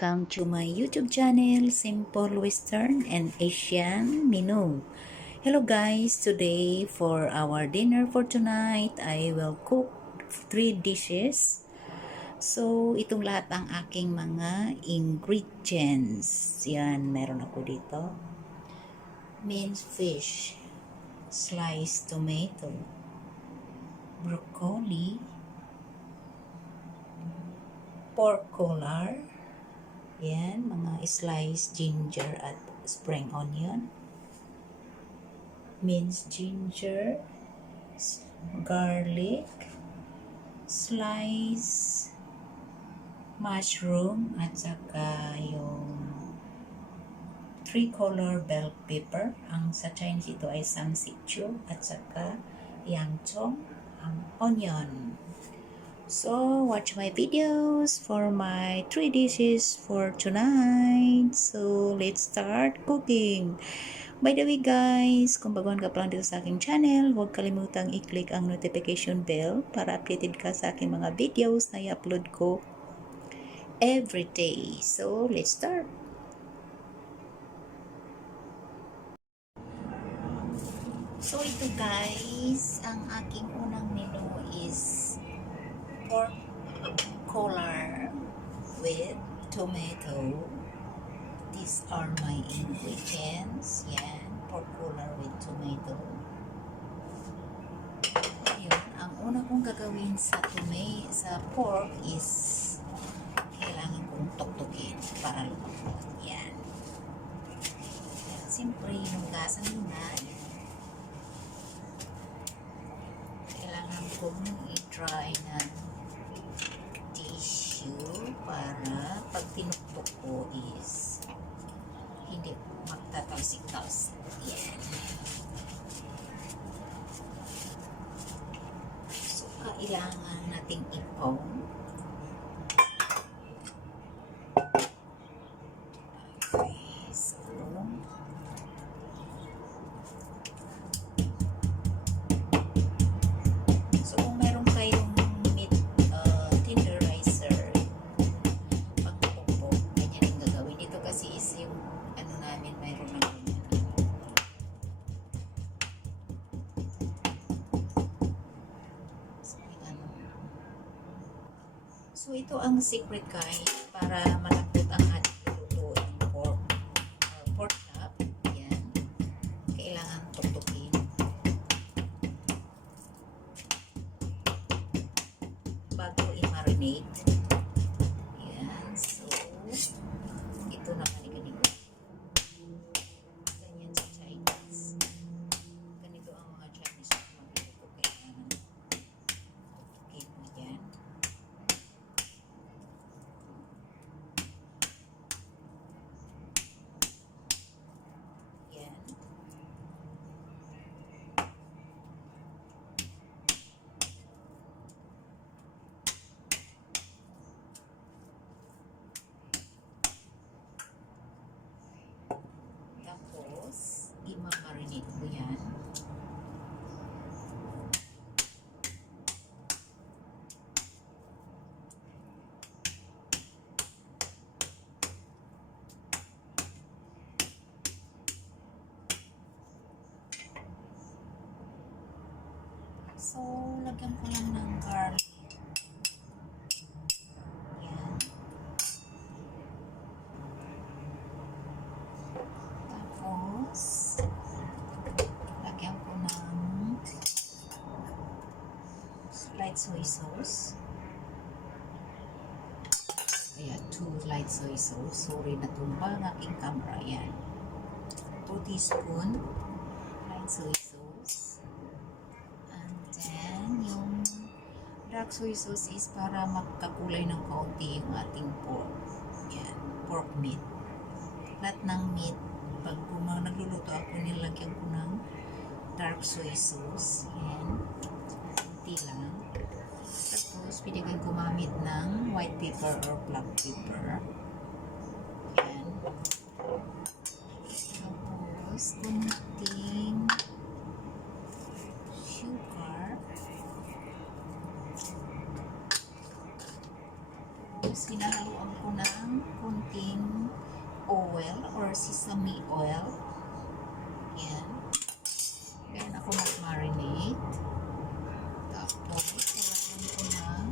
welcome to my YouTube channel, Simple Western and Asian Menu. Hello guys, today for our dinner for tonight, I will cook 3 dishes. So, itong lahat ang aking mga ingredients. Yan, meron ako dito. Minced fish, sliced tomato, broccoli, pork collar, yan, mga sliced ginger at spring onion, minced ginger, garlic, sliced mushroom, at saka yung 3-color bell pepper. Ang sa Chinese ito ay samsichu, at saka yangchong, ang onion. So, watch my videos for my 3 dishes for tonight. So, let's start cooking. By the way guys, kung baguhan ka pa lang dito sa aking channel, huwag kalimutang i-click ang notification bell para updated ka sa aking mga videos na i-upload ko every day. So, let's start. So, ito guys, ang aking unang menu is pork collar with tomato. These are my ingredients. Yan, pork collar with tomato. Yun, ang una kong gagawin sa pork is kailangan kong tuktukin para lumambot. Yan. Siyempre, hinugasan muna. Kailangan kong i-dry na tissue para pag tinuktok ko is hindi magtatalsik-talsik. Yan. So, kailangan nating ipong. Okay, so kung meron kayong meat tenderizer, pagpupok, ganyan yung gagawin. Dito kasi is yung ano namin, mayroon na so ito ang secret guys para malambot ang ating luto ng pork chop. Yan. Kailangan tuktukin bago i-marinate. Yan. So, ito naman ganito. Ganyan sa Chinese. Ganito ang mga Chinese na magluluto. Kailangan tuktukin mo yan. Yan. Tapos, i-marinate ko yan. So, lagyan ko lang ng garlic. Yan. Tapos, lagyan ko ng light soy sauce. Ayan, 2 light soy sauce. Sorry, natumba ang aking camera. Yan. 2 teaspoon light soy sauce. And then, yung dark soy sauce is para magkakulay ng kaunti yung ating pork. Yan, pork meat. Lahat ng meat, pag nagluluto ako, nilagyan ko ng dark soy sauce. Yan. Kunti lang. Tapos, pwede kayong gumamit ng white pepper or black pepper. Yan. Tapos, kunting sugar. Sinahaluan ko ng kunting oil or sesame oil. Yan. Yan ako mag-marinate. Tapos, salaman ko ng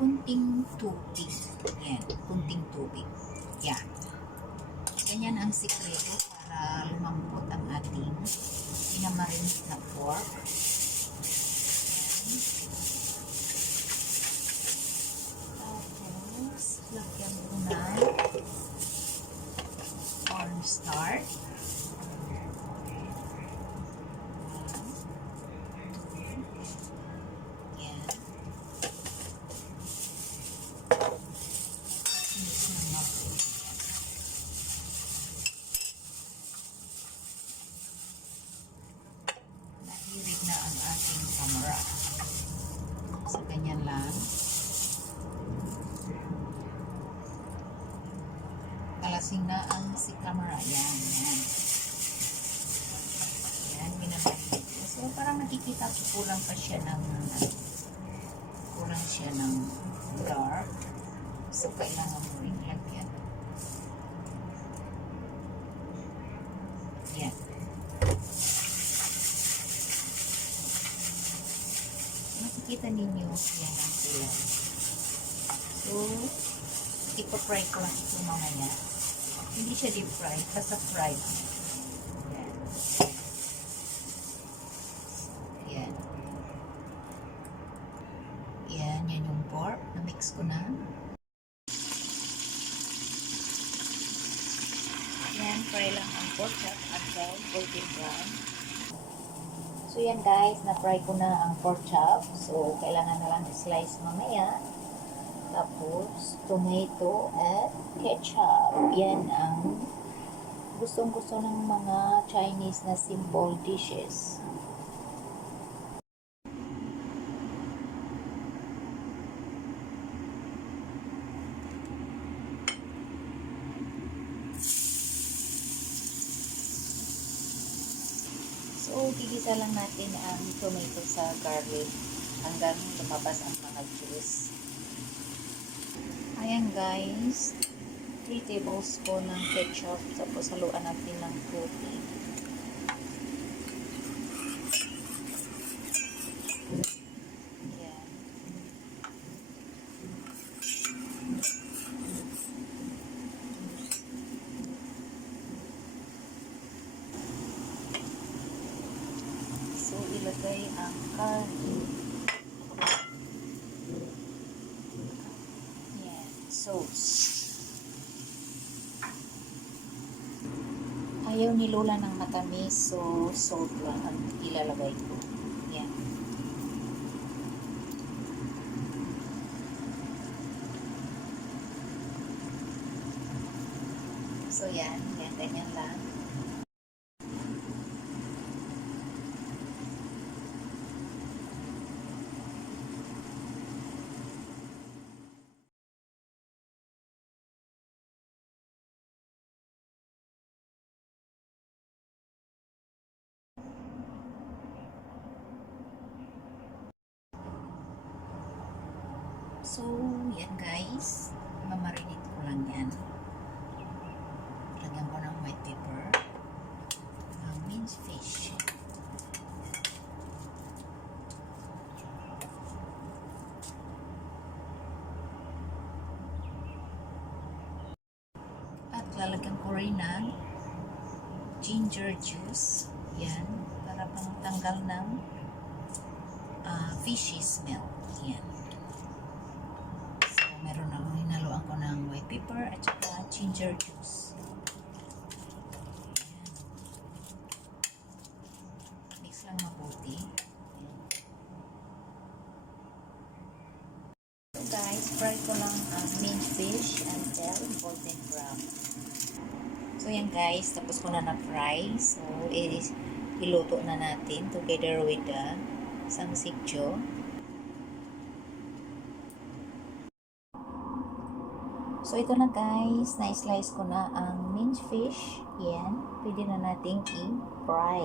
kunting tubig. Yan. Kunting tubig. Yan. Ganyan ang sikreto para lumambot ang ating pinamarinate na pork. Tapos, lagyan ko ng cornstarch. Yan. Mix na mabuti. Nahirig na ang ating camera. So, ganyan lang. Kalasing na ang si camera. Yan, yan. Yan, binabalik ko. So, parang nakikita ko kulang pa siya ng dark. So, kailangan mo rin lagyan. Yan. Makikita ninyo yan ang kulay. So, ipa-fry ko lang ito mamaya. Hindi siya deep fry, basta fried. Yan. Yan. Yan, yan yung pork. Na-mix ko na. Yan, fry lang ang pork until golden brown. So yan guys, na-fry ko na ang pork chop. So, kailangan na lang i-slice mamaya. Tapos, tomato at ketchup. Yan ang gustong-gusto ng mga Chinese na simple dishes. So, gigisa lang natin ang tomato sa garlic hanggang lumabas ang mga juice. Ayan guys, 3 tablespoon ng ketchup, tapos haluan natin ng tubig. Ayan. So, ilagay ang garlic. Sauce. Ayaw ni Lola ng matamis, so salt lang ang ilalagay ko. Yan. So yan, ganyan lang. So, yan guys. Mamarinate ko lang yan. Lagyan ko ng white pepper. Ang minced fish. At lalagyan ko rin ng ginger juice. Yan. Para pang tanggal ng fishy smell. Yan. Meron na akong hinaluan ko ng white pepper at saka ginger juice. Ayan. Mix lang mabuti. So guys, fry ko lang ang minced fish until golden brown. So yan guys, tapos ko na na-fry. So iluto na natin together with the sangsikjo. So, ito na guys, na-slice ko na ang minced fish. Yan. Pwede na nating i-fry.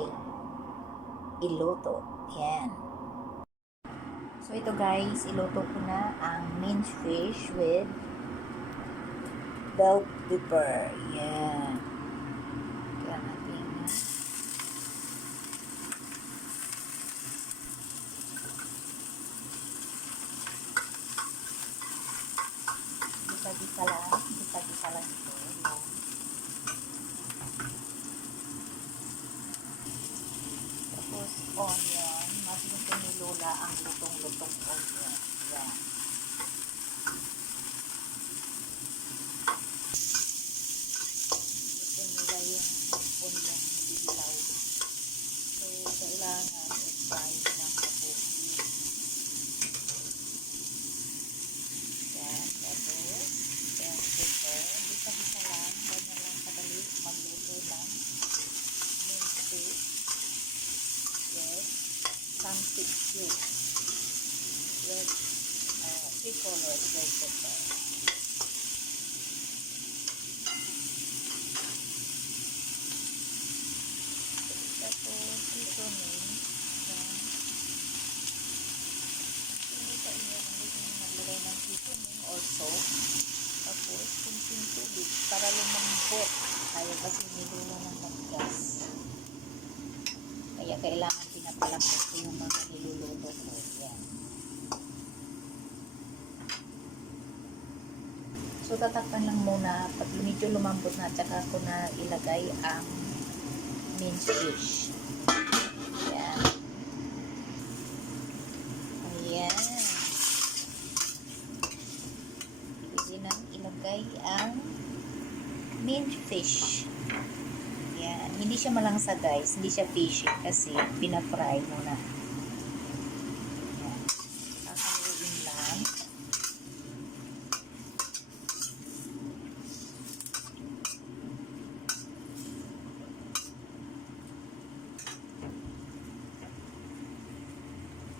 Iluto. Yan. So ito guys, iluto ko na ang minced fish with bell pepper. Yan. Kaya natin gisa-gisa lang ito. Yan. Tapos onion, mas gusto ni Lola ang lutong-lutong onion. Yan. Gusto nila yung onion hindi hilaw. So, kailangan i-fry ng mabuti. Yan. Tapos, bell pepper. Bisa-bisa lang. Ganyan lang kadali magluto ng minced fish. Yes. Some cubes. With 3 colors bell pepper. Tapos, seasoning. Yan. Hindi sa inyo kung gusto nyo maglagay ng seasoning or salt. Tapos, kunting tubig para lumambot. Kaya kasi nilulo ng maggas. Kaya kailangan pinapalambot ko yung mga niluluto ko. Yan. So, tatakpan lang muna. Pag medyo lumambot na, tsaka ko na ilagay ang minced fish. Ayan. Ayan. Pwede nang ilagay ang minced fish. Ayan. Hindi siya malangsa guys. Hindi siya fishy kasi pinafry muna. Ayan. Kakaluin lang.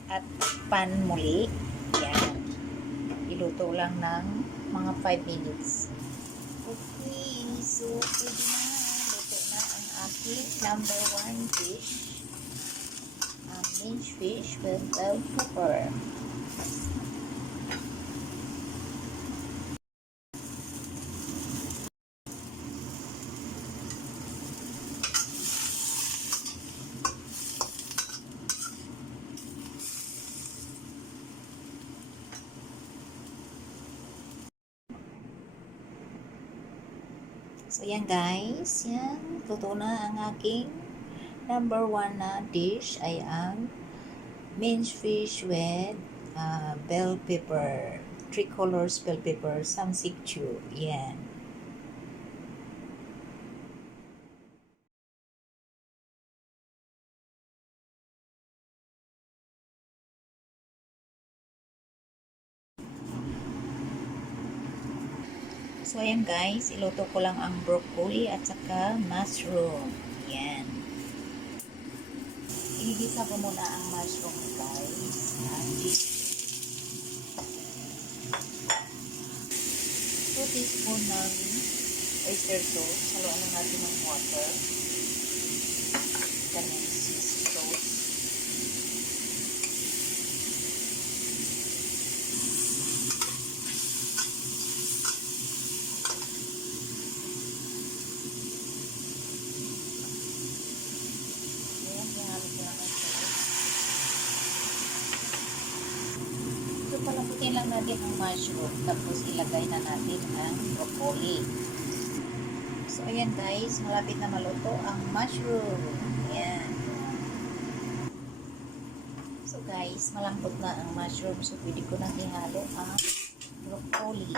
At pan muli. Yan. Iluto lang ng mga 5 minutes. Okay. So, pwede na. Luto na ang aking number 1 dish. Ang minced fish with bell pepper. So, yan guys. Yan. Luto na ang aking number 1 na dish ay ang minced fish with bell pepper. 3 colors bell pepper. Some sikchu. Yan. So, ayan guys, iluto ko lang ang broccoli at saka mushroom. Yan. Igisa ko muna ang mushroom guys. 2 teaspoon ng oyster sauce. Haluan na natin ng water. Ganyan sisig sauce. So, palambutin lang natin ang mushroom. Tapos, ilagay na natin ang broccoli. So, ayan guys. Malapit na maluto ang mushroom. Ayan. So, guys. Malambot na ang mushroom. So, pwede ko nang ihalo ang broccoli.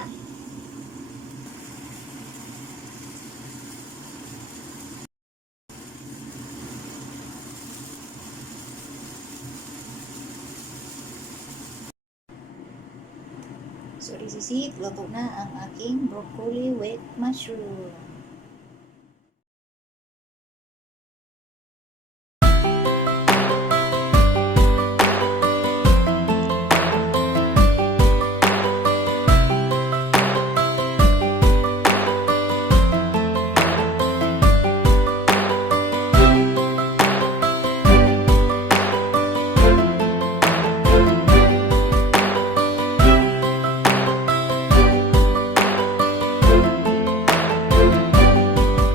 So, this is it. Luto na ang aking broccoli with mushroom.